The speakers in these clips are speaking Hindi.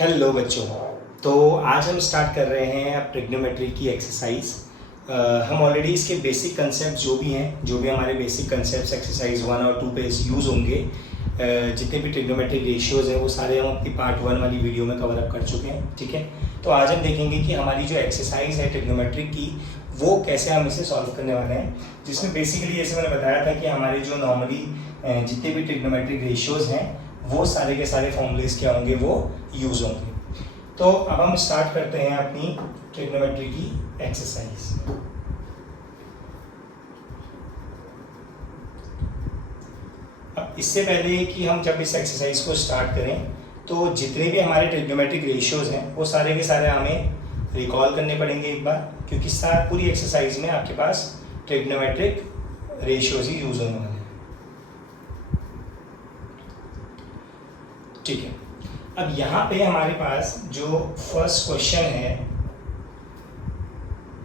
हेलो बच्चों। तो आज हम स्टार्ट कर रहे हैं अब ट्रिग्नोमेट्री की एक्सरसाइज। हम ऑलरेडी इसके बेसिक कंसेप्ट जो भी हमारे बेसिक कंसेप्ट एक्सरसाइज 1 और 2 पे यूज़ होंगे, जितने भी ट्रिग्नोमेट्रिक रेशियोज हैं वो सारे हम अपनी पार्ट 1 वाली वीडियो में कवर अप कर चुके हैं। ठीक है, तो आज हम देखेंगे कि हमारी जो एक्सरसाइज है ट्रिग्नोमेट्रिक की वो कैसे हम इसे सॉल्व करने वाले हैं, जिसमें बेसिकली जैसे मैंने बताया था कि हमारे जो नॉर्मली जितने भी ट्रिग्नोमेट्रिक रेशियोज हैं वो सारे के सारे फॉर्मूलेज क्या होंगे, वो यूज़ होंगे। तो अब हम स्टार्ट करते हैं अपनी ट्रिग्नोमेट्री की एक्सरसाइज। अब इससे पहले कि हम जब इस एक्सरसाइज को स्टार्ट करें तो जितने भी हमारे ट्रिग्नोमेट्रिक रेशियोज हैं वो सारे के सारे हमें रिकॉल करने पड़ेंगे एक बार, क्योंकि पूरी एक्सरसाइज में आपके पास ट्रिग्नोमेट्रिक रेशियोज ही यूज होने वाले हैं। ठीक है, अब यहाँ पे हमारे पास जो फर्स्ट क्वेश्चन है,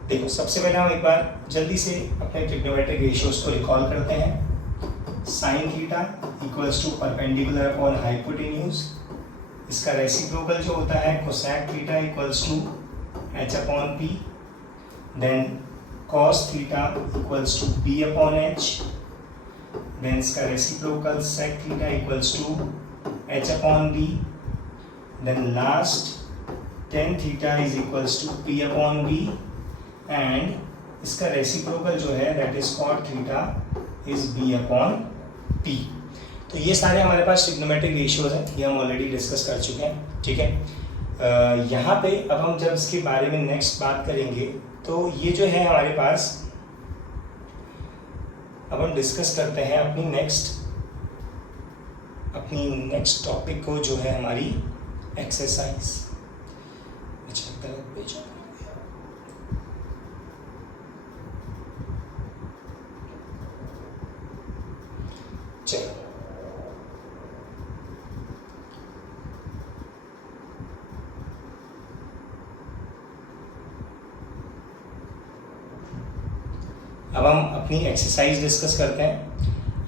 देखो सबसे पहले हम एक बार जल्दी से अपने ट्रिग्नोमेट्रिक रेशियोज को रिकॉल करते हैं। Sine theta equals to perpendicular upon hypotenuse, इसका रेसिप्रोकल जो होता है cosec theta equals to h upon p, then cos theta equals to p upon h, then इसका reciprocal sec theta equals to h upon b, then last tan theta is equals to p upon b and इसका रेसिप्रोकल जो है that is cot theta is b upon p। तो ये सारे हमारे पास ट्रिग्नोमेट्रिक रेशियोज हैं, ये हम ऑलरेडी डिस्कस कर चुके हैं। ठीक है, यहाँ पे अब हम जब इसके बारे में नेक्स्ट बात करेंगे तो ये जो है हमारे पास, अब हम डिस्कस करते हैं अपनी नेक्स्ट टॉपिक को जो है हमारी एक्सरसाइज। अच्छा गलत पेज, चलो अब हम अपनी एक्सरसाइज डिस्कस करते हैं।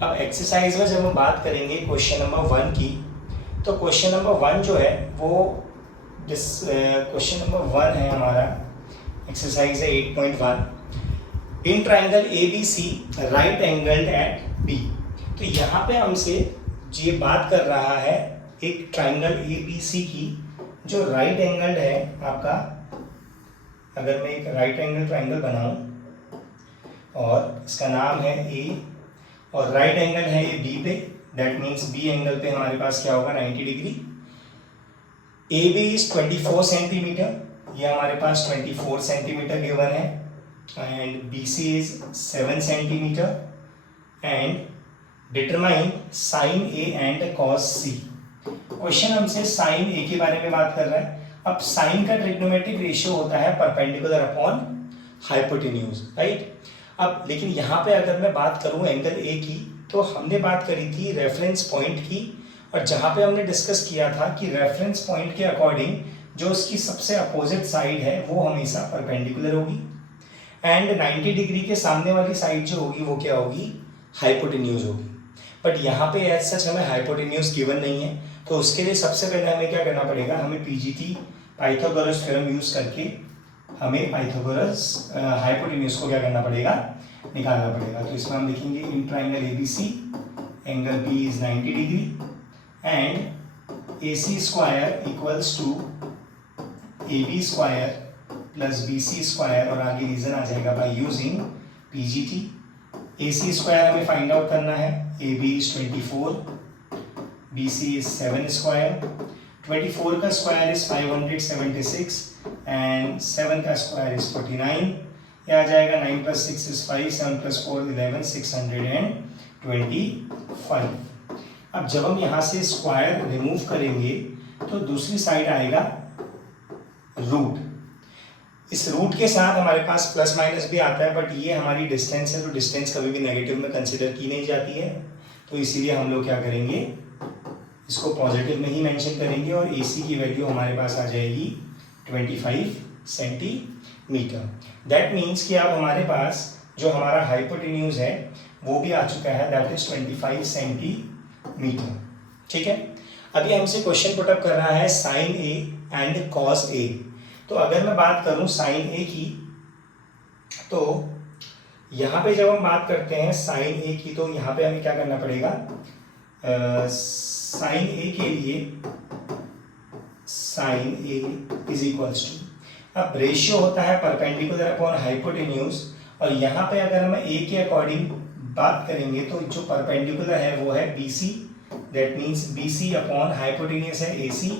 अब एक्सरसाइज में जब हम बात करेंगे क्वेश्चन नंबर 1 की, तो क्वेश्चन नंबर 1 जो है वो क्वेश्चन नंबर 1 है हमारा, एक्सरसाइज है 8.1। In triangle A B C right angled at B. तो यहाँ पे हमसे ये बात कर रहा है एक ट्राइंगल ए बी सी की जो राइट एंगल्ड है आपका। अगर मैं एक राइट एंगल ट्राइंगल बनाऊं और इसका नाम है ए और राइट एंगल है ये बी पे, दैट मीन्स बी एंगल पे हमारे पास क्या होगा 90 degree. A B is 24 centimetre, ये हमारे पास 24 सेंटीमीटर गिवन है, and B C is 7 centimetre and determine sine A and cos C. Question हमसे साइन ए के बारे में बात कर रहा है। अब साइन का ट्रिग्नोमेट्रिक रेशियो होता है परपेंडिकुलर अपॉन हाइपोटेन्यूज, राइट। अब लेकिन यहाँ पे अगर मैं बात करूँ एंगल ए की, तो हमने बात करी थी रेफरेंस पॉइंट की, और जहाँ पे हमने डिस्कस किया था कि रेफरेंस पॉइंट के अकॉर्डिंग जो उसकी सबसे अपोजिट साइड है वो हमेशा परपेंडिकुलर होगी, एंड 90 डिग्री के सामने वाली साइड जो होगी वो क्या होगी, हाइपोटेन्यूज होगी। बट यहाँ पे एज सच हमें हाइपोटेन्यूज गिवन नहीं है, तो उसके लिए सबसे पहले हमें क्या करना पड़ेगा, हमें पीजीटी पाइथागोरस थ्योरम यूज करके हमें पाइथागोरस हाइपोटेन्यूज को क्या करना पड़ेगा, निकालना पड़ेगा। तो इसमें हम लिखेंगे in triangle A B C angle B is 90 degree and A C square equals to A B square plus B C square, और आगे रीजन आ जाएगा by using PGT. A C square हमें फाइंड आउट करना है, A B is 24, B C is 7 square, 24 का स्क्वायर इज 576 एंड 7 का स्क्वायर इज 49, ये आ जाएगा 9 + 6 इज 5, 7 + 4 11, 625। अब जब हम यहाँ से स्क्वायर रिमूव करेंगे तो दूसरी साइड आएगा रूट। इस रूट के साथ हमारे पास प्लस माइनस भी आता है, बट ये हमारी डिस्टेंस है, तो डिस्टेंस कभी भी नेगेटिव में कंसिडर की नहीं जाती है, तो इसीलिए हम लोग क्या करेंगे, इसको पॉजिटिव में ही मेंशन करेंगे, और ए सी की वैल्यू हमारे पास आ जाएगी 25 सेंटीमीटर। दैट मीन्स कि अब हमारे पास जो हमारा हाइपोटेन्यूज है वो भी आ चुका है, दैट इज 25 सेंटीमीटर। ठीक है, अभी हमसे क्वेश्चन पुटअप कर रहा है sign A and cos A. तो अगर मैं बात करूं साइन ए की, तो यहाँ पे जब हम बात करते हैं साइन ए की, तो यहाँ पे हमें क्या करना पड़ेगा, साइन ए के लिए sine A is equals to, अब रेशियो होता है परपेंडिकुलर अपॉन हाइपोटेन्यूज, और यहाँ पे अगर हम ए के अकॉर्डिंग बात करेंगे तो जो परपेंडिकुलर है वो है B C, that means B C upon hypotenuse है ए सी,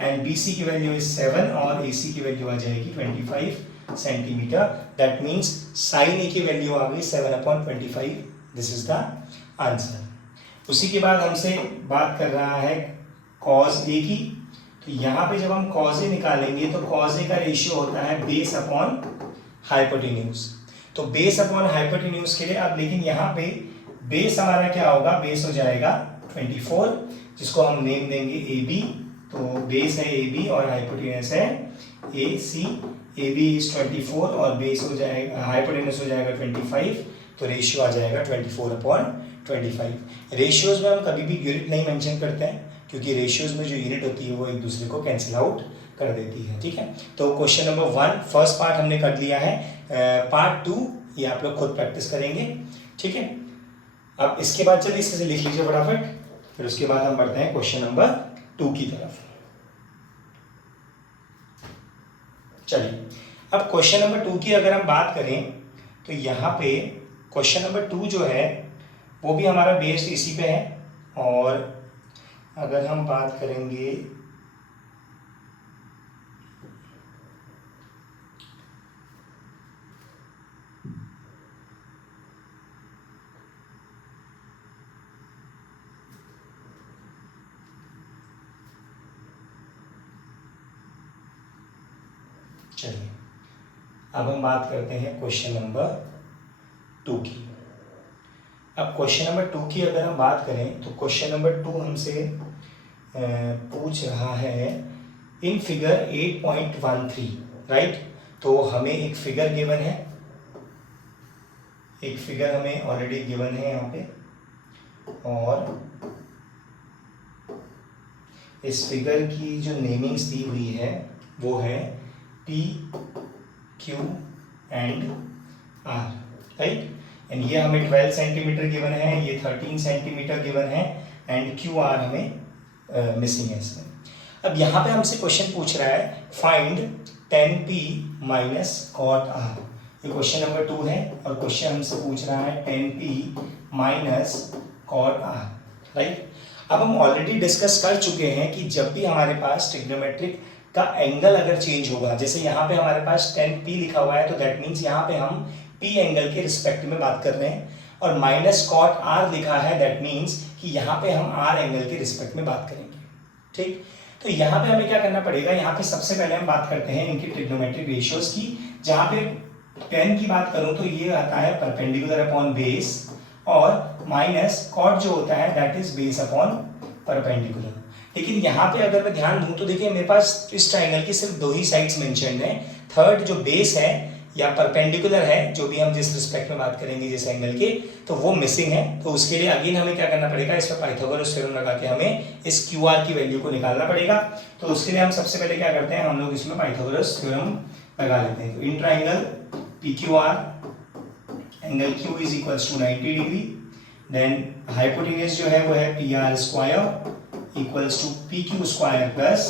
एंड बी सी की वैल्यू इज 7 और ए सी की वैल्यू आ जाएगी 25 सेंटीमीटर। दैट मीन्स साइन ए की वैल्यू आ गई 7/25। This is the answer. उसी के बाद हमसे बात कर रहा है कॉस ए की, तो यहाँ पे जब हम कॉस ए निकालेंगे तो कॉस ए का रेशियो होता है बेस अपॉन हाइपोटेन्यूज। तो बेस अपॉन हाइपोटेन्यूज के लिए अब, लेकिन यहाँ पे बेस हमारा क्या होगा, बेस हो जाएगा 24, जिसको हम नेम देंगे ए बी। तो बेस है ए बी और हाइपोटेन्यूज है A C. A B is 24 और बेस हो जाएगा, हाइपोटेन्यूज हो जाएगा 25, तो रेशियो आ जाएगा 24/25। रेशियोज में हम कभी भी यूनिट नहीं मेंशन करते हैं, क्योंकि रेशियोज में जो यूनिट होती है वो एक दूसरे को कैंसिल आउट कर देती है। ठीक है, तो क्वेश्चन नंबर 1 फर्स्ट पार्ट हमने कर लिया है। पार्ट 2 ये आप लोग खुद प्रैक्टिस करेंगे। ठीक है, अब इसके बाद चलिए इसे लिख लीजिए फटाफट, फिर उसके बाद हम बढ़ते हैं क्वेश्चन नंबर 2 की तरफ। चलिए, अब क्वेश्चन नंबर 2 की अगर हम बात करें तो यहाँ पे क्वेश्चन नंबर 2 जो है वो भी हमारा बेस्ड इसी पे है, और अगर हम बात करेंगे चलिए, अब हम बात करते हैं क्वेश्चन नंबर 2 की। अब क्वेश्चन नंबर 2 की अगर हम बात करें तो क्वेश्चन नंबर 2 हमसे पूछ रहा है इन फिगर 8.13, राइट। तो हमें एक फिगर गिवन है, एक फिगर हमें ऑलरेडी गिवन है यहाँ पे, और इस फिगर की जो नेमिंग्स दी हुई है वो है P, Q and R, right. And ये हमें 12 सेंटीमीटर गिवन है, ये 13 सेंटीमीटर गिवन है, एंड QR हमें मिसिंग है इसमें। अब यहाँ पे हमसे क्वेश्चन पूछ रहा है find 10P minus cot R। ये क्वेश्चन नंबर 2 है, और क्वेश्चन हमसे पूछ रहा है 10P minus cot R, right. अब हम ऑलरेडी डिस्कस कर चुके हैं कि जब भी हमारे पास ट्रिग्नोमेट्रिक का एंगल अगर चेंज होगा, जैसे यहाँ पे हमारे पास 10P लिखा हुआ है, तो दैट मीन्स यहाँ पे हम P एंगल के रिस्पेक्ट में बात कर रहे हैं, और माइनस कॉट R लिखा है, दैट मीन्स कि यहाँ पे हम R एंगल के रिस्पेक्ट में बात करेंगे। ठीक, तो यहाँ पे हमें क्या करना पड़ेगा, यहाँ पे सबसे पहले हम बात करते हैं इनकी ट्रिग्नोमेट्रिक रेशियोज की। जहाँ पे 10 की बात करूँ तो ये आता है परपेंडिकुलर अपॉन बेस, और माइनस कॉट जो होता है that is base upon perpendicular. लेकिन यहाँ पे अगर मैं ध्यान दूं तो देखिए मेरे पास इस ट्राइंगल की सिर्फ 2 ही साइड्स मेंशन्ड हैं। थर्ड जो बेस है या परपेंडिकुलर है, जो भी हम जिस रिस्पेक्ट में बात करेंगे जिस एंगल के, तो वो मिसिंग है। तो उसके लिए अगेन हमें क्या करना पड़ेगा, इसमें पाइथागोरस थ्योरम लगा के हमें इस QR की वैल्यू को निकालना पड़ेगा। तो उसके लिए हम सबसे पहले क्या करते हैं, हम लोग इसमें पाइथागोरस थ्योरम लगा लेते हैं। तो in triangle PQR angle Q is equals to 90 degree, then hypotenuse जो है वो है PR square equals to PQ square plus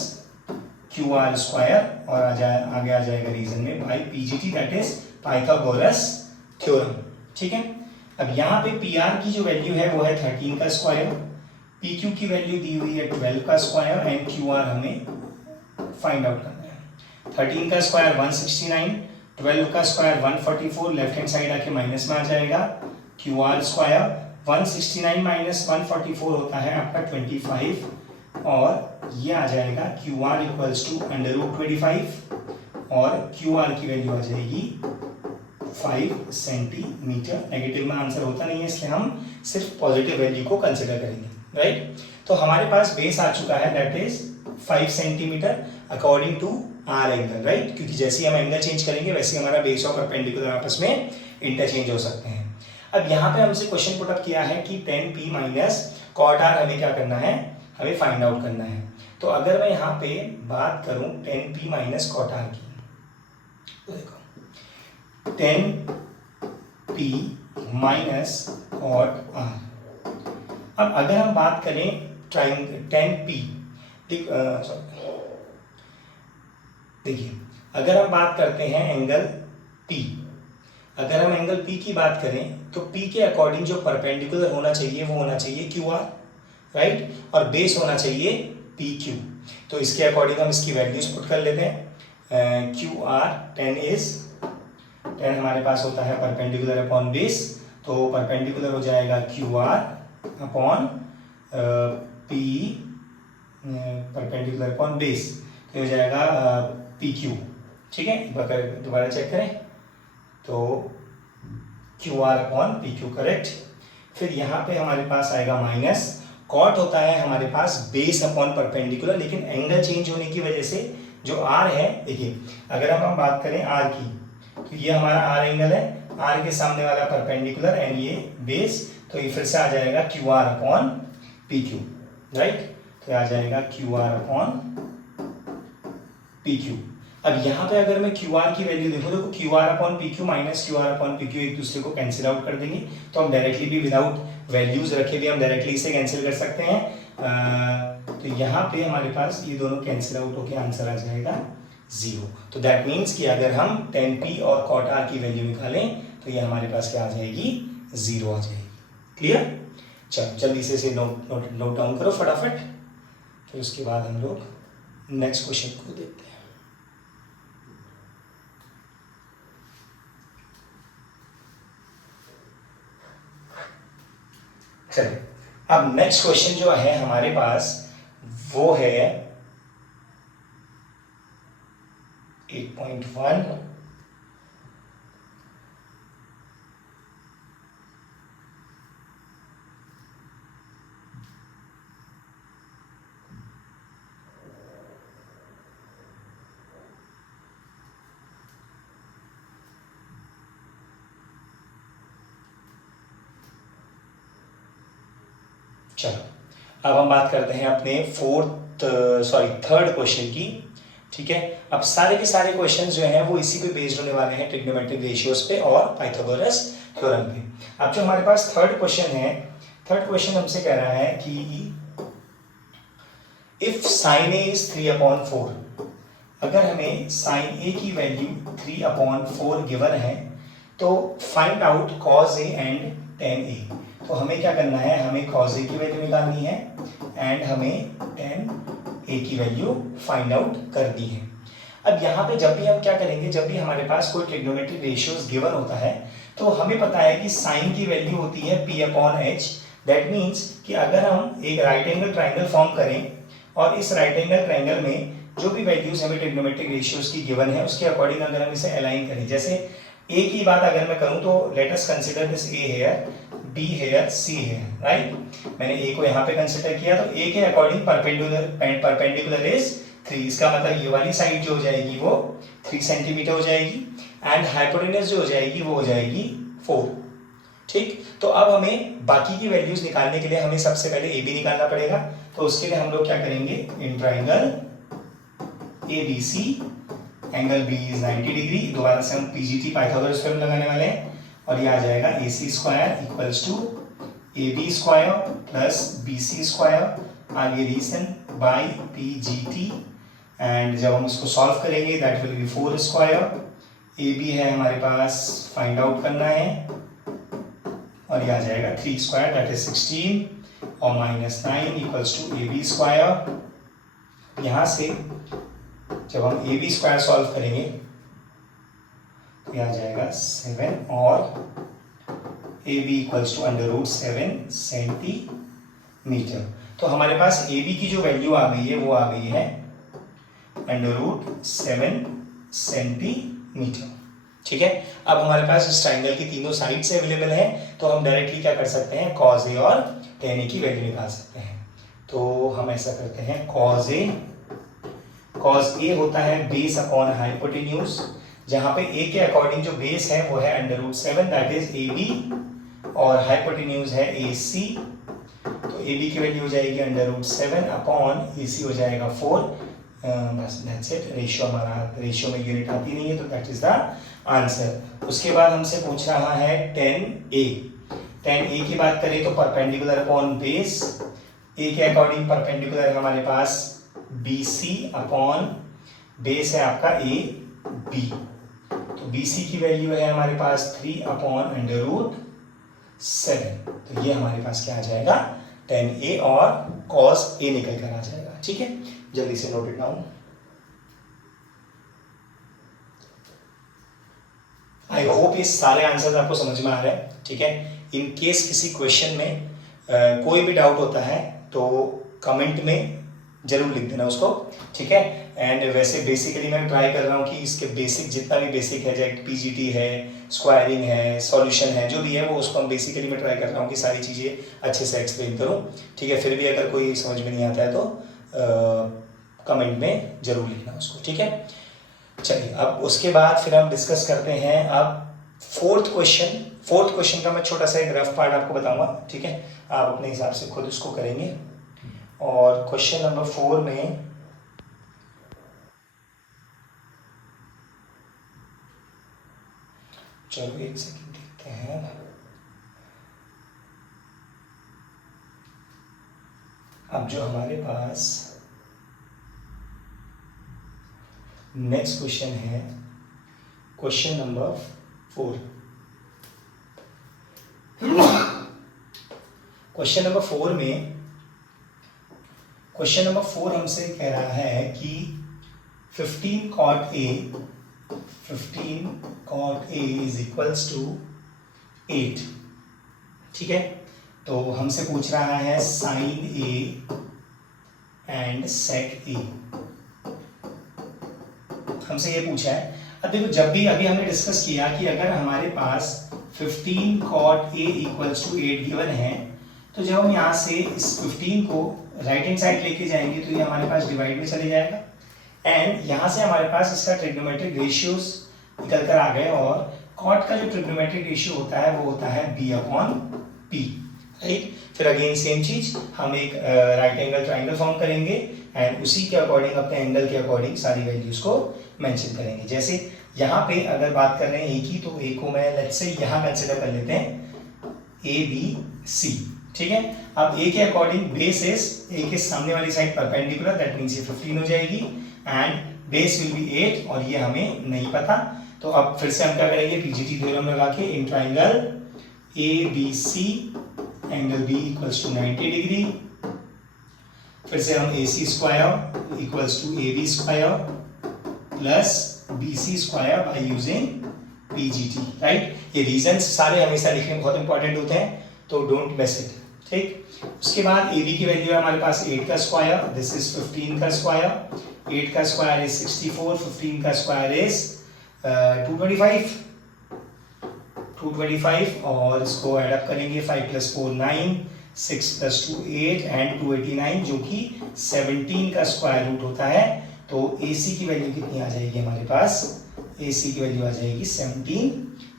QR square, और आगे आ जाएगा रीजन में by PGT, that is Pythagoras theorem. ठीक है, अब यहाँ पे PR की जो वैल्यू है वो है 13 का स्क्वायर, PQ की वैल्यू दी हुई है 12 का स्क्वायर, एंड QR हमें फाइंड आउट करना है। 13 का स्क्वायर 169, 12 का स्क्वायर 144, लेफ्ट हैंड साइड आके माइनस में आ जाएगा। QR स्क्वायर 169 माइनस 144 होता है आपका 25, और ये आ जाएगा QR इक्वल्स टू √25, और QR की वैल्यू आ जाएगी 5 सेंटीमीटर। नेगेटिव में आंसर होता नहीं है, इसलिए हम सिर्फ पॉजिटिव वैल्यू को कंसिडर करेंगे, राइट। तो हमारे पास बेस आ चुका है that is 5 centimetre according to R angle, right, क्योंकि जैसे हम एंगल चेंज करेंगे वैसे हमारा बेस और परपेंडिकुलर आपस में इंटरचेंज हो सकते हैं। अब यहाँ पे हमसे क्वेश्चन पुट अप किया है कि 10P माइनस कॉट R हमें क्या करना है, हमें फाइंड आउट करना है। तो अगर मैं यहाँ पे बात करूँ tan p minus cot R की, तो देखो tan p माइनस कॉट आर। अब अगर हम बात करें tan p, देखिए अगर हम बात करते हैं एंगल P, अगर हम एंगल P की बात करें तो P के अकॉर्डिंग जो परपेंडिकुलर होना चाहिए वो होना चाहिए QR, राइट, और बेस होना चाहिए PQ। तो इसके अकॉर्डिंग हम इसकी वैल्यूज पुट कर लेते हैं। QR tan हमारे पास होता है परपेंडिकुलर अपॉन बेस, तो परपेंडिकुलर हो जाएगा QR upon P perpendicular upon base, तो हो जाएगा PQ। ठीक है, एक बार दोबारा चेक करें तो QR अपॉन PQ करेक्ट। फिर यहाँ पे हमारे पास आएगा माइनस, कॉट होता है हमारे पास बेस अपॉन परपेंडिकुलर, लेकिन एंगल चेंज होने की वजह से जो R है, देखिए अगर हम बात करें R की, तो ये हमारा R एंगल है, R के सामने वाला परपेंडिकुलर एंड ये बेस, तो ये फिर से आ जाएगा QR अपॉन PQ, राइट। तो आ जाएगा QR अपॉन PQ। अब यहाँ पे अगर मैं QR की वैल्यू देखो तो QR upon PQ minus QR upon PQ एक दूसरे को कैंसिल आउट कर देंगे, तो हम डायरेक्टली भी विदाउट वैल्यूज रखे भी हम डायरेक्टली इसे कैंसिल कर सकते हैं। तो यहाँ पे हमारे पास ये दोनों कैंसिल आउट होकर आंसर आ जाएगा 0। तो दैट मीन्स कि अगर हम tan P और cot R की वैल्यू निकालें तो ये हमारे पास क्या आ जाएगी, 0 आ जाएगी। क्लियर? चलो जल्दी से नोट डाउन करो फटाफट, फिर उसके बाद हम लोग नेक्स्ट क्वेश्चन को देखते हैं। चलिए अब नेक्स्ट क्वेश्चन जो है हमारे पास वो है 8.1। चलो अब हम बात करते हैं अपने थर्ड क्वेश्चन की। ठीक है, अब सारे के सारे क्वेश्चन जो हैं वो इसी पे बेस्ड होने वाले हैं, ट्रिग्नोमेट्रिक रेशियोज पे और पाइथागोरस थ्योरम पे। अब जो हमारे पास थर्ड क्वेश्चन है, थर्ड क्वेश्चन हमसे कह रहा है कि इफ साइन ए इज 3/4, अगर हमें साइन ए की वैल्यू 3/4 गिवन है तो find out cos A and tan A. तो हमें क्या करना है, हमें कॉज ए की वैल्यू निकालनी है एंड हमें टेन ए की वैल्यू फाइंड आउट करनी है। अब यहाँ पे जब भी हम क्या करेंगे, जब भी हमारे पास कोई ट्रिग्नोमेट्रिक रेशियोज गिवन होता है तो हमें पता है कि साइन की वैल्यू होती है P/H। दैट मीन्स कि अगर हम एक राइट एंगल ट्राइंगल फॉर्म करें और इस राइट एंगल ट्राइंगल में जो भी वैल्यूज हमें ट्रिग्नोमेट्रिक रेशियोज की गिवन है उसके अकॉर्डिंग अगर हम इसे अलाइन करें, जैसे ए की बात अगर मैं करूं तो let us consider this A here, B here, C here, right. मैंने ए को यहाँ पे कंसीडर किया तो ए के अकॉर्डिंग परपेंडिकुलर इज 3, इसका मतलब ये वाली साइड जो हो जाएगी वो 3 सेंटीमीटर हो जाएगी एंड हाइपोटेन्यूज जो हो जाएगी वो हो जाएगी 4। ठीक, तो अब हमें बाकी की वैल्यूज निकालने के लिए हमें सबसे पहले ए बी निकालना पड़ेगा। तो उसके लिए हम लोग क्या करेंगे, इन triangle ABC angle B is 90 degree, दोबारा से हम PGT पाइथागोरस थ्योरम लगाने वाले हैं और ये आ जाएगा AC square equals to AB square plus BC square, आगे रीजन बाई PGT एंड जब हम उसको सॉल्व करेंगे that will be 4 square. AB है हमारे पास फाइंड आउट करना है और ये आ जाएगा 3 स्क्वायर दैट इज 16 और -9 इक्वल्स टू AB स्क्वायर। यहाँ से जब हम AB स्क्वायर सॉल्व करेंगे तो यह आ जाएगा 7 और AB इक्वल्स टू √7 सेंटीमीटर। तो हमारे पास AB की जो वैल्यू आ गई है वो आ गई है √7 सेंटीमीटर। ठीक है, अब हमारे पास इस ट्राइंगल की तीनों साइड से अवेलेबल है तो हम डायरेक्टली क्या कर सकते हैं, कॉज ए और टेन ए की वैल्यू निकाल सकते हैं। तो हम ऐसा करते हैं, कॉज ए होता है बेस अपॉन हाइपोटेन्यूज, जहां पे ए के अकॉर्डिंग जो बेस है वो है √7 दैट इज AB और हाइपोटेन्यूज है AC। तो ए बी की वैल्यू हो जाएगी √7 अपॉन ए सी हो जाएगा 4। बस दैट्स इट। रेशियो हमारा रेशियो में यूनिट आती नहीं है तो दैट इज द आंसर। उसके बाद हमसे पूछ रहा है 10a। 10a की बात करें तो परपेंडिकुलर अपॉन बेस, ए के अकॉर्डिंग परपेंडिकुलर है हमारे पास BC अपॉन बेस है आपका AB। तो BC की वैल्यू है हमारे पास 3 अपॉन √7। तो ये हमारे पास क्या आ जाएगा 10a और cos A निकल कर आ जाएगा। ठीक है, जल्दी से note it down. I hope ये सारे आंसर्स आपको समझ में आ रहे हैं। ठीक है, इन केस किसी क्वेश्चन में कोई भी डाउट होता है तो कमेंट में जरूर लिख देना उसको। ठीक है, एंड वैसे बेसिकली मैं ट्राई कर रहा हूँ कि इसके बेसिक जितना भी बेसिक है, जैसे पीजीटी है, स्क्वायरिंग है, सॉल्यूशन है, जो भी है वो उसको हम बेसिकली मैं ट्राई कर रहा हूँ कि सारी चीज़ें अच्छे से एक्सप्लेन करूँ। ठीक है, फिर भी अगर कोई समझ में नहीं आता है तो कमेंट में जरूर लिखना उसको। ठीक है, चलिए अब उसके बाद फिर हम डिस्कस करते हैं अब फोर्थ क्वेश्चन का मैं छोटा सा एक रफ पार्ट आपको बताऊंगा। ठीक है, आप अपने हिसाब से खुद उसको करेंगे। और क्वेश्चन नंबर 4 में चलो एक सेकंड देखते हैं। अब जो हमारे पास नेक्स्ट क्वेश्चन है क्वेश्चन नंबर 4। क्वेश्चन नंबर 4 हमसे कह रहा है कि 15 cot A is equals to 8। ठीक है, तो हमसे पूछ रहा है sin A and sec A। हमसे ये पूछा है। अब देखो, जब भी अभी हमने डिस्कस किया कि अगर हमारे पास 15 cot A इक्वल्स टू 8 गिवन है, तो जब हम यहाँ से इस 15 को राइट हैंड साइड लेके जाएंगे तो ये हमारे पास डिवाइड में चले जाएगा, एंड यहाँ से हमारे पास इसका ट्रिग्नोमेट्रिक रेशियोज निकल कर आ गए। और कॉट का जो ट्रिग्नोमेट्रिक रेशियो होता है वो होता है B/P। राइट, फिर अगेन सेम चीज, हम एक राइट एंगल ट्राइंगल फॉर्म करेंगे एंड उसी के अकॉर्डिंग अपने एंगल के अकॉर्डिंग सारी वैल्यूज को मेंशन करेंगे। जैसे यहाँ पे अगर बात कर रहे हैं ए की, तो ए को मैं लेट्स से यहाँ कंसिडर कर लेते हैं ABC। ठीक है, अब ए के अकॉर्डिंग बेस इज ए के सामने वाली साइड परपेंडिकुलर, दैट मींस ये 15 हो जाएगी एंड बेस विल बी 8 और ये हमें नहीं पता। तो अब फिर से हम क्या करेंगे, पीजीटी थ्योरम लगा के in triangle ABC angle B equals to 90 degree, फिर से हम AC square equals to AB square plus BC square by using PGT। Right, ये रीजंस सारे हमेशा लिखने बहुत इंपॉर्टेंट होते हैं, तो डोंट मिस इट। ठीक, उसके बाद AB की वैल्यू है हमारे पास 8 का स्क्वायर, दिस इज 15 का स्क्वायर, 8 का स्क्वायर इज 64, 15 का स्क्वायर इज 225 और इसको ऐड अप करेंगे 5 + 4 9, 6 + 2 8 एंड 289 जो कि 17 का स्क्वायर रूट होता है। तो AC की वैल्यू कितनी आ जाएगी हमारे पास, AC की वैल्यू आ जाएगी 17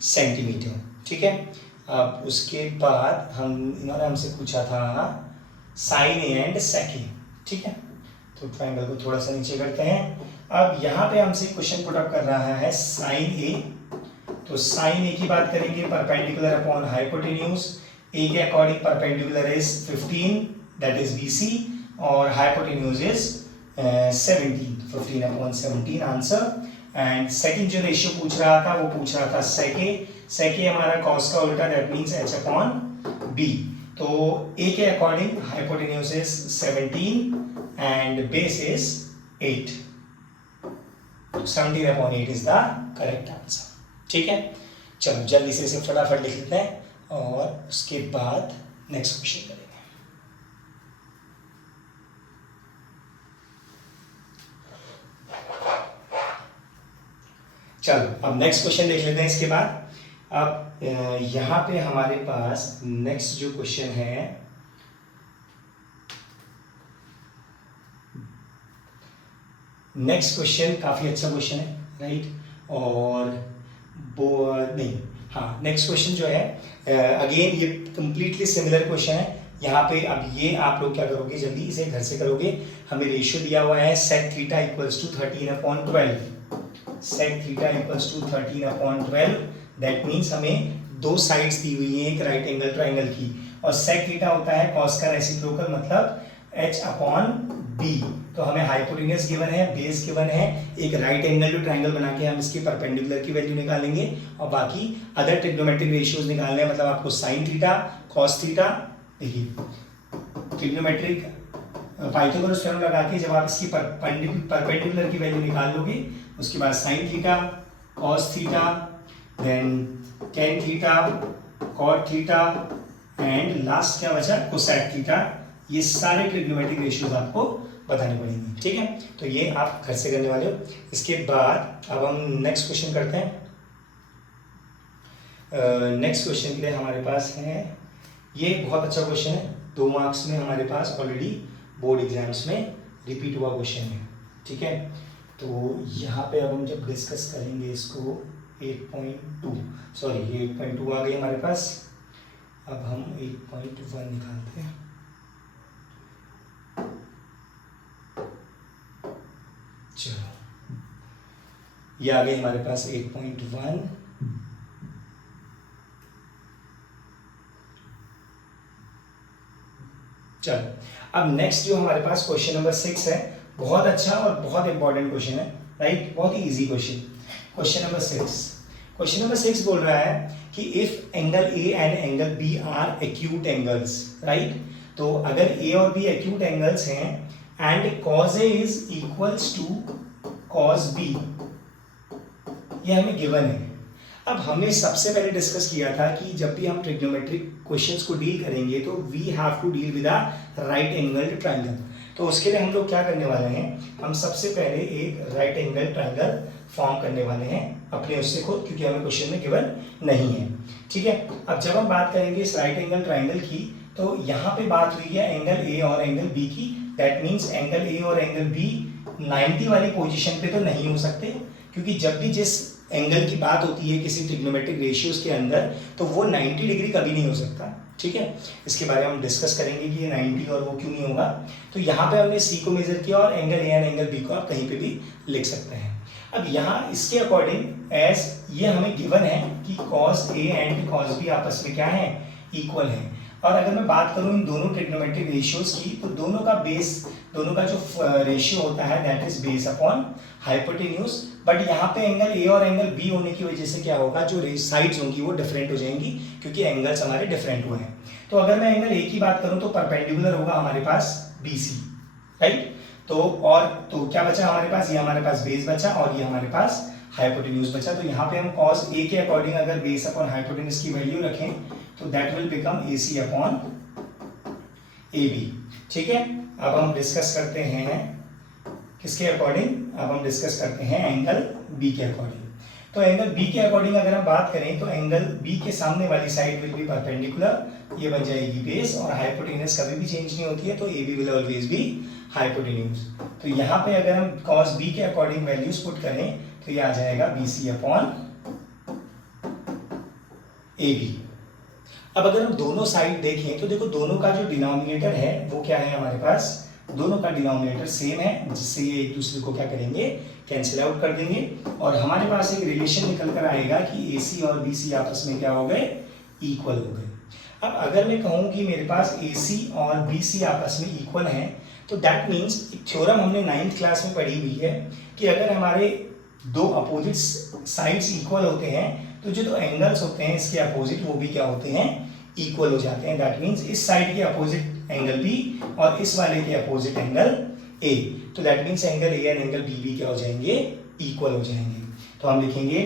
सेंटीमीटर। ठीक है, अब उसके बाद इन्होंने हमसे पूछा था sin A and sec A। ठीक है, तो ट्राइंगल को थोड़ा सा नीचे करते हैं। अब यहाँ पे हमसे क्वेश्चन पुट अप कर रहा है sin A। तो sin A की बात करेंगे परपेंडिकुलर अपॉन हाइपोटेन्यूज, A के according perpendicular is 15 that is BC और hypotenuse is 17, 15 upon 17 answer. And second जो रेशियो पूछ रहा था वो पूछ रहा था sec A हमारा cos का उल्टा, दैट मींस H/B। तो A के according hypotenuse is 17 and base is 8, 17/8 is the correct answer. ठीक है, चलो जल्दी से इसे फटाफट लिख लेते हैं और उसके बाद नेक्स्ट क्वेश्चन करेंगे। चलो अब नेक्स्ट क्वेश्चन देख लेते हैं इसके बाद। अब यहाँ पे हमारे पास नेक्स्ट जो क्वेश्चन है, नेक्स्ट क्वेश्चन काफी अच्छा क्वेश्चन है, राइट। और वो नहीं, हाँ नेक्स्ट क्वेश्चन जो है अगेन ये कंप्लीटली सिमिलर क्वेश्चन है। यहाँ पे अब ये आप लोग क्या करोगे, जल्दी इसे घर से करोगे। हमें रेशियो दिया हुआ है sec theta equals to 13/12, sec theta equals to 13/12। That means हमें दो साइड्स दी हुई हैं एक राइट एंगल ट्राइंगल की, और sec थीटा होता है cos का रेसिप्रोकल मतलब h/b। तो हमें हाइपोटेन्यूज गिवन है, बेस गिवन है, एक राइट एंगल ट्राइंगल बना के हम इसके परपेंडिकुलर की वैल्यू निकालेंगे, और बाकी अदर ट्रिग्नोमेट्रिक रेशियोज निकालने हैं। मतलब आपको sin थीटा cos थीटा, देखिए ट्रिग्नोमेट्रिक पाइथागोरस थ्योरम लगा के जब आप इसकी परपेंडिकुलर की वैल्यू निकाल लोगे, उसके बाद sin theta cos theta then tan theta cot theta and last क्या बचा cosec थीटा, ये सारे ट्रिग्नोमेट्रिक रेशियोज आपको बताने पड़ेंगे। ठीक है, तो ये आप घर से करने वाले हो। इसके बाद अब हम नेक्स्ट क्वेश्चन करते हैं। नेक्स्ट क्वेश्चन के लिए हमारे पास है, ये बहुत अच्छा क्वेश्चन है, 2 मार्क्स में हमारे पास ऑलरेडी बोर्ड एग्जाम्स में रिपीट हुआ क्वेश्चन है। ठीक है, तो यहाँ पे अब हम जब डिस्कस करेंगे इसको 8.2 सॉरी ये 8.2 आ गई हमारे पास। अब हम 8.1 निकालते हैं। चलो ये आ गई हमारे पास 8.1। चलो अब नेक्स्ट जो हमारे पास क्वेश्चन नंबर 6 है, बहुत अच्छा और बहुत इंपॉर्टेंट क्वेश्चन है, राइट, बहुत ही इजी क्वेश्चन। क्वेश्चन नंबर 6 बोल रहा है कि if angle A and angle B are acute angles, right, तो अगर ए और बी एक्यूट एंगल्स हैं and cos A is equals to cos B, ये हमें गिवन है। अब हमने सबसे पहले डिस्कस किया था कि जब भी हम ट्रिग्नोमेट्रिक क्वेश्चंस को डील करेंगे तो we have to deal with a right angle triangle. तो उसके लिए हम लोग क्या करने वाले हैं, हम सबसे पहले एक राइट एंगल ट्राइंगल फॉर्म करने वाले हैं अपने उससे खुद, क्योंकि हमें क्वेश्चन में गिवन नहीं है। ठीक है, अब जब हम बात करेंगे इस राइट एंगल ट्राइंगल की, तो यहाँ पे बात हुई है एंगल ए और एंगल बी की। दैट मीन्स एंगल ए और एंगल बी 90 वाली पोजीशन पे तो नहीं हो सकते, क्योंकि जब भी जिस एंगल की बात होती है किसी ट्रिग्नोमेट्रिक रेशियोज के अंदर, तो वो 90 डिग्री कभी नहीं हो सकता। ठीक है, इसके बारे में हम डिस्कस करेंगे कि ये 90 और वो क्यों नहीं होगा। तो यहाँ पे हमने सी को मेजर किया और angle A and angle B को आप कहीं पे भी लिख सकते हैं। अब यहाँ इसके अकॉर्डिंग एज ये हमें गिवन है कि cos A and cos B आपस में क्या है, इक्वल है। और अगर मैं बात करूँ इन दोनों ट्रिग्नोमेट्रिक रेशियोज की, तो दोनों का जो रेशियो होता है that is base upon hypotenuse. But यहाँ पे एंगल ए और एंगल बी होने की वजह से क्या होगा, जो साइड्स होंगी वो डिफरेंट हो जाएंगी, क्योंकि एंगल्स हमारे डिफरेंट हुए हैं। तो अगर मैं एंगल ए की बात करूँ तो परपेंडिकुलर होगा हमारे पास BC, राइट। तो क्या बचा हमारे पास, ये हमारे पास बेस बचा और ये हमारे पास हाइपोटेन्यूज बचा। तो यहाँ पे हम cos A के अकॉर्डिंग अगर बेस अपॉन हाइपोटेन्यूज की वैल्यू रखें तो that will become AC upon AB। ठीक है, अब हम डिस्कस करते हैं किसके अकॉर्डिंग, अब हम डिस्कस करते हैं एंगल B के अकॉर्डिंग। तो एंगल B के अकॉर्डिंग अगर हम बात करें तो एंगल B के सामने वाली साइड विल बी परपेंडिकुलर, ये बन जाएगी बेस, और हाइपोटेन्यूज कभी भी चेंज नहीं होती है, तो AB will always be hypotenuse. तो यहाँ पे अगर हम cos B के अकॉर्डिंग वैल्यूज पुट करें तो ये आ जाएगा BC अपॉन AB। अब अगर हम दोनों साइड देखें तो देखो दोनों का जो डिनोमिनेटर है वो क्या है, हमारे पास दोनों का डिनोमिनेटर सेम है, जिससे ये एक दूसरे को क्या करेंगे, कैंसिल आउट कर देंगे, और हमारे पास एक रिलेशन निकल कर आएगा कि AC और BC आपस में क्या हो गए, इक्वल हो गए। अब अगर मैं कहूँ कि मेरे पास AC और BC आपस में इक्वल हैं, तो दैट मीन्स एक थ्योरम हमने 9th क्लास में पढ़ी हुई है कि अगर हमारे दो अपोजिट साइड्स इक्वल होते हैं तो जो दो एंगल्स होते हैं इसके अपोजिट वो भी क्या होते हैं, इक्वल हो जाते हैं। दैट मीन्स इस साइड के अपोजिट एंगल B और इस वाले के अपोजिट एंगल A, तो that means angle A and angle B भी क्या हो जाएंगे, इक्वल हो जाएंगे। तो हम लिखेंगे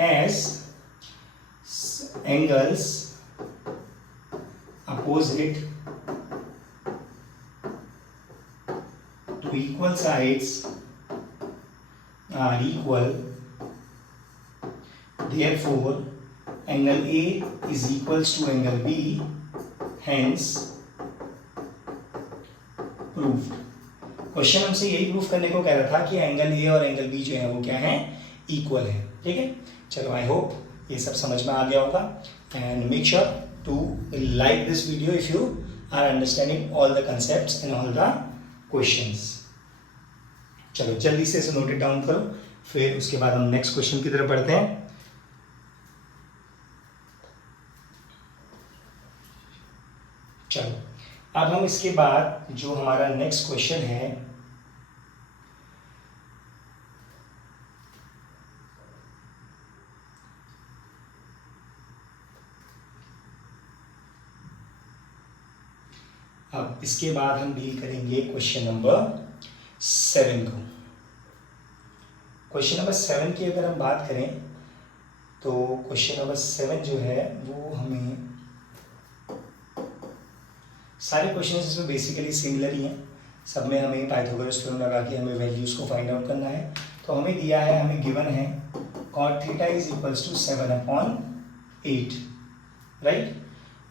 as angles opposite to equal sides are equal, therefore angle A is equals to angle B, hence proved। Question हमसे यही प्रूफ करने को कह रहा था कि एंगल A और एंगल B जो है वो क्या है, इक्वल है। ठीक है, चलो आई होप ये सब समझ में आ गया होगा, and make sure to like this video if you are understanding all the concepts and all the questions. चलो जल्दी से इसे नोट इट डाउन करो, फिर उसके बाद हम नेक्स्ट क्वेश्चन की तरफ बढ़ते हैं. चलो अब हम इसके बाद जो हमारा नेक्स्ट क्वेश्चन है, अब इसके बाद हम डील करेंगे क्वेश्चन नंबर 7 को. क्वेश्चन नंबर 7 की अगर हम बात करें तो क्वेश्चन नंबर 7 जो है वो हमें सारे क्वेश्चन इसमें बेसिकली सिमिलर ही हैं. सब में हमें पाइथागोरस थ्योरम लगा के हमें वैल्यूज़ को फाइंड आउट करना है. तो हमें दिया है, हमें गिवन है cot theta is equals to 7/8, right.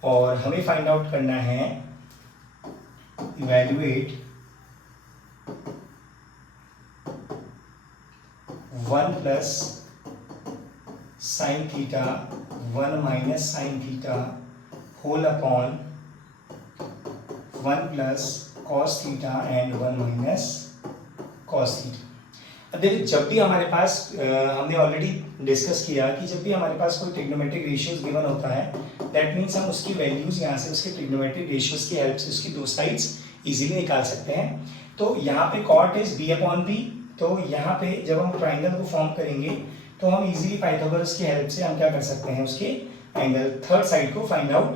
और हमें फाइंड आउट करना है, evaluate 1 plus sine theta 1 minus sine theta whole upon 1 plus cos theta and 1 minus cos theta. अब देखिए, जब भी हमारे पास हमने ऑलरेडी डिस्कस किया कि जब भी हमारे पास कोई ट्रिग्नोमेट्रिक रेशियोज गिवन होता है, दैट मीन्स हम उसकी वैल्यूज यहाँ से उसके ट्रिग्नोमेट्रिक रेशियोज की हेल्प से उसकी दो साइड्स इजीली निकाल सकते हैं. तो यहाँ पे कॉट इज b/b. तो यहाँ पे जब हम ट्राइंगल को फॉर्म करेंगे तो हम इजीली पाइथागोरस की हेल्प से हम क्या कर सकते हैं, उसके एंगल थर्ड साइड को फाइंड आउट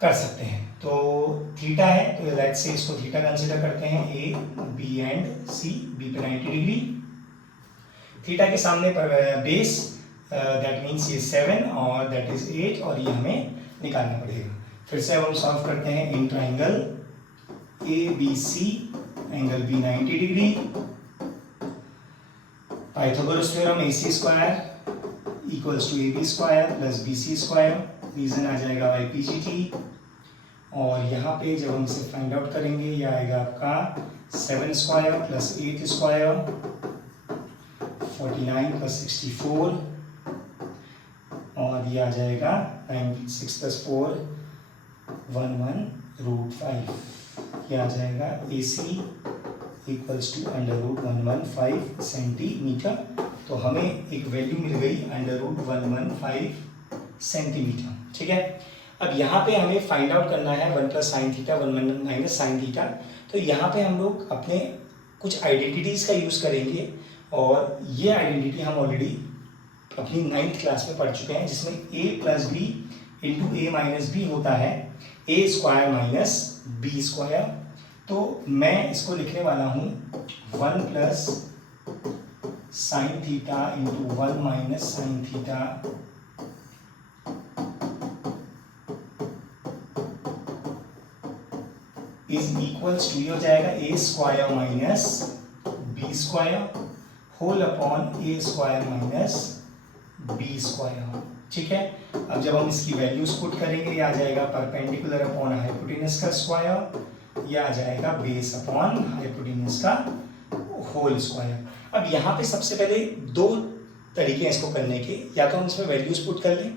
कर सकते हैं. तो थीटा है तो लेट्स से इसको थीटा कंसीडर करते हैं, A B and C. B पे 90 डिग्री, थीटा के सामने पर बेस, दैट मीन्स ये 7 और दैट इज 8, और ये हमें निकालना पड़ेगा. फिर से अब हम सॉल्व करते हैं. In triangle A B C, angle B 90 डिग्री, Pythagoras theorem AC square equals to AB square plus BC square, reason आ जाएगा YPGT. और यहाँ पे जब हम इसे फाइंड आउट करेंगे, ये आएगा आपका 7 स्क्वायर प्लस 8 स्क्वायर 49 प्लस 64, और ये आ जाएगा 96 प्लस 4 11√5. ये आ जाएगा AC इक्वल्स टू √115 सेंटीमीटर. तो हमें एक वैल्यू मिल गई √115 सेंटीमीटर. ठीक है. अब यहाँ पे हमें फाइंड आउट करना है 1 plus sine theta 1 minus sine theta. तो यहाँ पे हम लोग अपने कुछ आइडेंटिटीज़ का यूज़ करेंगे, और ये आइडेंटिटी हम ऑलरेडी अपनी 9th क्लास में पढ़ चुके हैं, जिसमें a plus B into A minus B होता है a square minus B square. तो मैं इसको लिखने वाला हूँ 1 plus sine theta into 1 minus sine theta is equals to, ये हो जाएगा a square minus B square whole upon a square minus B square. ठीक है. अब जब हम इसकी वैल्यूज पुट करेंगे, ये आ जाएगा परपेंडिकुलर अपॉन हाइपोटेनस का स्क्वायर, ये आ जाएगा बेस अपॉन हाइपोटेनस का होल स्क्वायर. अब यहाँ पे सबसे पहले दो तरीके हैं इसको करने के, या तो हम इसमें वैल्यूज पुट कर लें,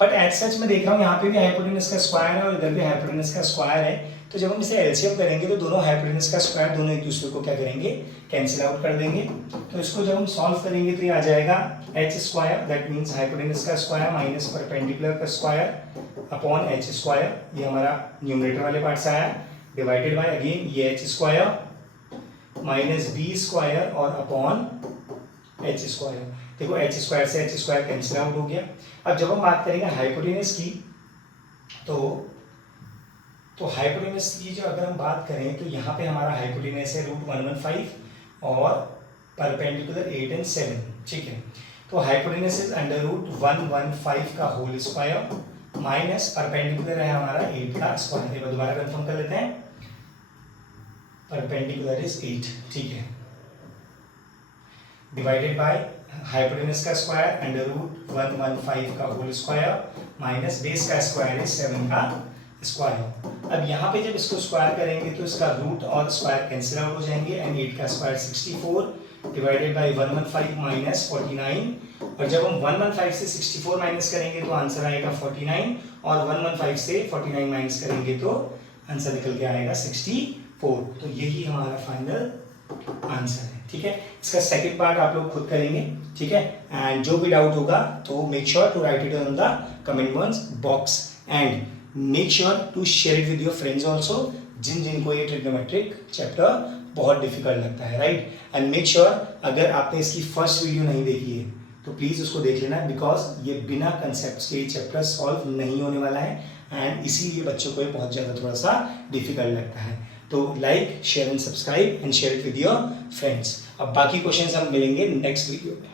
बट एज सच मैं देख रहा हूँ यहाँ पे भी हाइपोटेनस का स्क्वायर है और इधर भी हाइपोटेनस का स्क्वायर है. तो जब हम इसे एलसीएम करेंगे तो दोनों हाइपोटेनस का स्क्वायर दोनों एक दूसरे को क्या करेंगे, कैंसिल आउट कर देंगे. तो इसको जब हम सॉल्व करेंगे तो ये आ जाएगा h square, that means hypotenuse का स्क्वायर माइनस परपेंडिकुलर का स्क्वायर अपॉन h स्क्वायर. ये हमारा न्यूमरेटर वाले पार्ट से आया, डिवाइडेड बाय अगेन ये h square minus B square और अपॉन h स्क्वायर. देखो h स्क्वायर से h स्क्वायर कैंसिल आउट हो गया. अब जब हम बात करेंगे हाइपोटेनस की, तो हाइपोटेनस की जो अगर हम बात करें तो यहाँ पे हमारा हाइपोटेनस है √115 और परपेंडिकुलर 8 एंड 7. ठीक है. तो हाइपोटेनस इज √115 का होल स्क्वायर माइनस परपेंडिकुलर है हमारा 8 का स्क्वायर. एक बार दोबारा कंफर्म कर लेते हैं, परपेंडिकुलर इज 8. ठीक है. डिवाइडेड बाय हाइपोटेनस का स्क्वायर √115 का होल स्क्वायर माइनस बेस का स्क्वायर है 7 का स्क्वायर. अब यहाँ पे जब इसको स्क्वायर करेंगे तो इसका रूट और स्क्वायर कैंसिल आउट हो जाएंगे, एंड 8 का स्क्वायर 64 डिवाइडेड बाई 115 माइनस 49, और जब हम 115 से 64 माइनस करेंगे तो आंसर आएगा 49, और 115 से 49 माइनस करेंगे तो आंसर निकल के आएगा 64। तो यही हमारा फाइनल आंसर है। ठीक है, इसका सेकंड पार्ट आप लोग खुद करेंगे। ठीक है, एंड जो भी डाउट होगा तो make sure to write it on the comment box, and make sure to share it with your friends also, जिनको ये ट्रिग्नोमेट्रिक चैप्टर बहुत डिफिकल्ट लगता है, राइट। एंड मेक श्योर अगर आपने इसकी फर्स्ट वीडियो नहीं देखी है तो प्लीज़ उसको देख लेना, बिकॉज ये बिना कंसेप्ट के चैप्टर सॉल्व नहीं होने वाला है, एंड इसीलिए बच्चों को ये बहुत ज़्यादा थोड़ा सा डिफिकल्ट लगता है। तो like, share and subscribe and share it with your friends. अब बाकी क्वेश्चंस हम मिलेंगे नेक्स्ट वीडियो में।